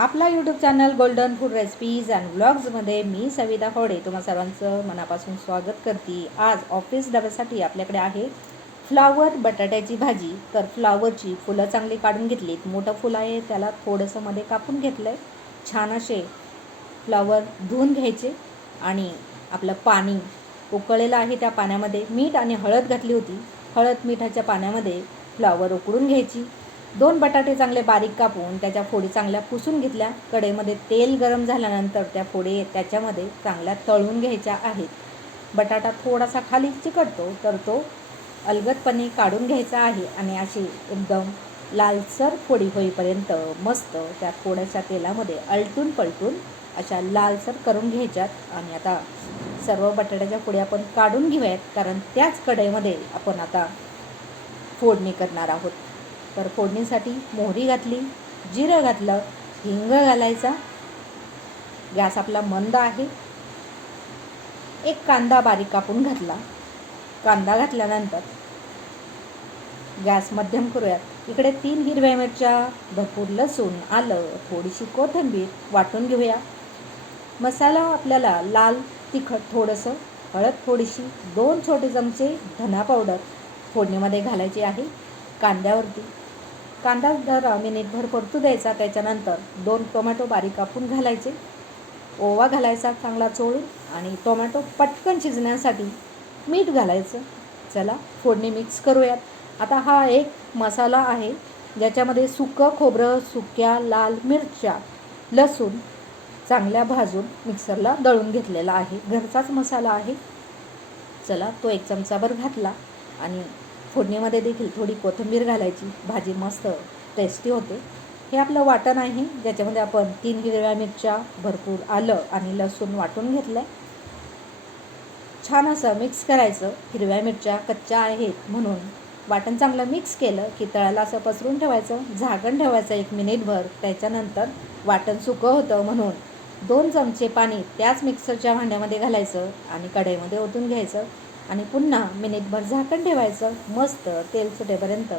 आपला YouTube channel Golden Food Recipes and व्लॉग्समध्ये मी सविता होडे तुम्हा सर्वांचं मनापासून स्वागत करते. आज ऑफिस डब्यासाठी आपल्याकडे आहे फ्लावर बटाट्याची भाजी. तर फ्लावरची फुलं चांगली काढून घेतलीत. मोठं फुलं आहे त्याला थोडंसं मध्ये कापून घेतलं आहे छान असे फ्लावर धुवून घ्यायचे आणि आपलं पाणी उकळलेलं आहे त्या पाण्यामध्ये. मीठ आणि हळद घातली होती. हळद मिठाच्या पाण्यामध्ये फ्लावर उकळून घ्यायची. दोन बटाटे चांगले बारीक कापून त्याच्या फोडी चांगल्या पुसून घेतल्या. कढईमध्ये तेल गरम झाल्यानंतर त्या फोडी त्याच्यामध्ये चांगल्या तळून घ्यायच्या आहेत. बटाटा थोडासा खाली चिकटतो तर तो अलगदपणे काढून घ्यायचा आहे आणि अशी एकदम लालसर फोडी होईपर्यंत मस्त त्या थोड्याशा तेलामध्ये अलटून पलटून अशा लालसर करून घ्यायच्यात. आणि आता सर्व बटाट्याच्या फोडी आपण काढून घेऊयात कारण त्याच कढईमध्ये आपण आता फोडणी करणार आहोत. तर फोडणीसाठी मोहरी घातली जिरं घातलं हिंग घालायचा. गॅस आपला मंद आहे. एक कांदा बारीक कापून घातला. कांदा घातल्यानंतर गॅस मध्यम करूयात. इकडे तीन हिरव्या मिरच्या भरपूर लसूण आलं थोडीशी कोथिंबीर वाटून घेऊया. मसाला आपल्याला लाल तिखट थोडंसं हळद थोडीशी दोन छोटे चमचे धना पावडर फोडणीमध्ये घालायची आहे. कांद्यावरती. कांदा जरा मिनिटभर परतू द्यायचा त्याच्यानंतर दोन टोमॅटो बारीक कापून घालायचे. ओवा घालायचा चांगला चोळून आणि टोमॅटो पटकन शिजण्यासाठी मीठ घालायचं. चला फोडणी मिक्स करूयात. आता हा एक मसाला आहे ज्याच्यामध्ये सुकं खोबरं सुक्या लाल मिरच्या लसूण चांगल्या भाजून मिक्सरला दळून घेतलेला आहे. घरचाच मसाला आहे. चला तो एक चमचाभर घातला आणि फोडणीमध्ये देखील थोडी कोथिंबीर घालायची भाजी मस्त टेस्टी होते. हे आपलं वाटण आहे ज्याच्यामध्ये आपण तीन हिरव्या मिरच्या भरपूर आलं आणि लसूण वाटून घेतलं आहे छान असं मिक्स करायचं हिरव्या मिरच्या कच्च्या आहेत म्हणून. वाटण चांगलं मिक्स केलं की तळाला असं पसरून ठेवायचं झाकण ठेवायचं एक मिनिटभर त्याच्यानंतर वाटण सुकं होतं म्हणून. दोन चमचे पाणी त्याच मिक्सरच्या भांड्यामध्ये घालायचं आणि कढईमध्ये ओतून घ्यायचं. आणि पुन्हा मिनिटभर झाकण ठेवायचं. मस्त तेल सुटेपर्यंत.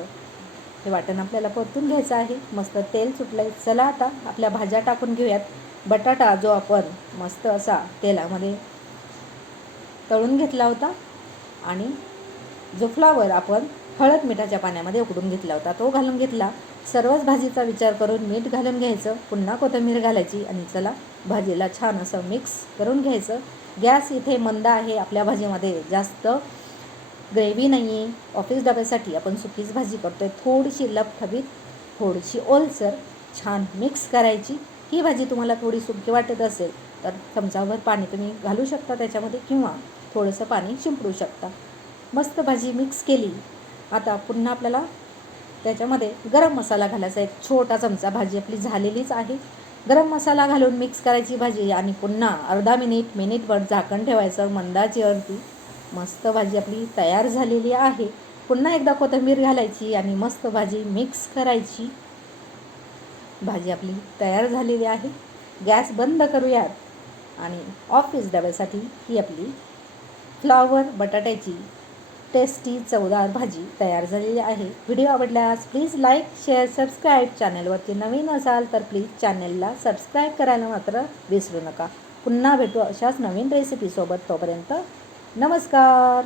हे वाटण आपल्याला परतून घ्यायचं आहे. मस्त तेल सुटलं आहे चला आता आपल्या भाज्या टाकून घेऊयात. बटाटा जो आपण मस्त असा तेलामध्ये तळून घेतला होता. आणि जो फ्लावर आपण हळद मिठाच्या पाण्यामध्ये उकडून घेतला होता. तो घालून घेतला. सर्वच भाजीचा विचार करून मीठ घालून घ्यायचं पुन्हा कोथिंबीर घालायची आणि चला भाजीला छान असं मिक्स करून घ्यायचं. गॅस इथे मंद आहे आपल्या भाजीमध्ये जास्त ग्रेव्ही नाही आहे ऑफिस डब्यासाठी आपण सुकीच भाजी करतो आहे थोडीशी लपखबीत थोडीशी ओलसर छान मिक्स करायची. ही भाजी तुम्हाला थोडी सुकी वाटत असेल तर चमचाभर पाणी तुम्ही घालू शकता त्याच्यामध्ये किंवा थोडंसं पाणी शिंपडू शकता. मस्त भाजी मिक्स केली. आता पुन्हा आपल्याला त्याच्यामध्ये गरम मसाला घालायचा एक छोटा चमचा भाजी आपली झालेलीच आहे. गरम मसाला घालून मिक्स करायची भाजी आणि पुन्हा अर्धा मिनिट मिनिटभर झाकण ठेवायचं मंदाची अर्धी. मस्त भाजी आपली तयार झालेली आहे. पुन्हा एकदा कोथिंबीर घालायची आणि मस्त भाजी मिक्स करायची. भाजी आपली तयार झालेली आहे. गॅस बंद करूयात. आणि ऑफिस डब्यासाठी ही आपली फ्लॉवर बटाट्याची टेस्टी चवदार भाजी तयार झालेली आहे. व्हिडिओ आवडल्यास प्लीज लाईक शेअर सबस्क्राईब चॅनलवरती नवीन असाल तर प्लीज चॅनलला सबस्क्राईब करायला मात्र विसरू नका. पुन्हा भेटू अशाच नवीन रेसिपीसोबत तोपर्यंत नमस्कार.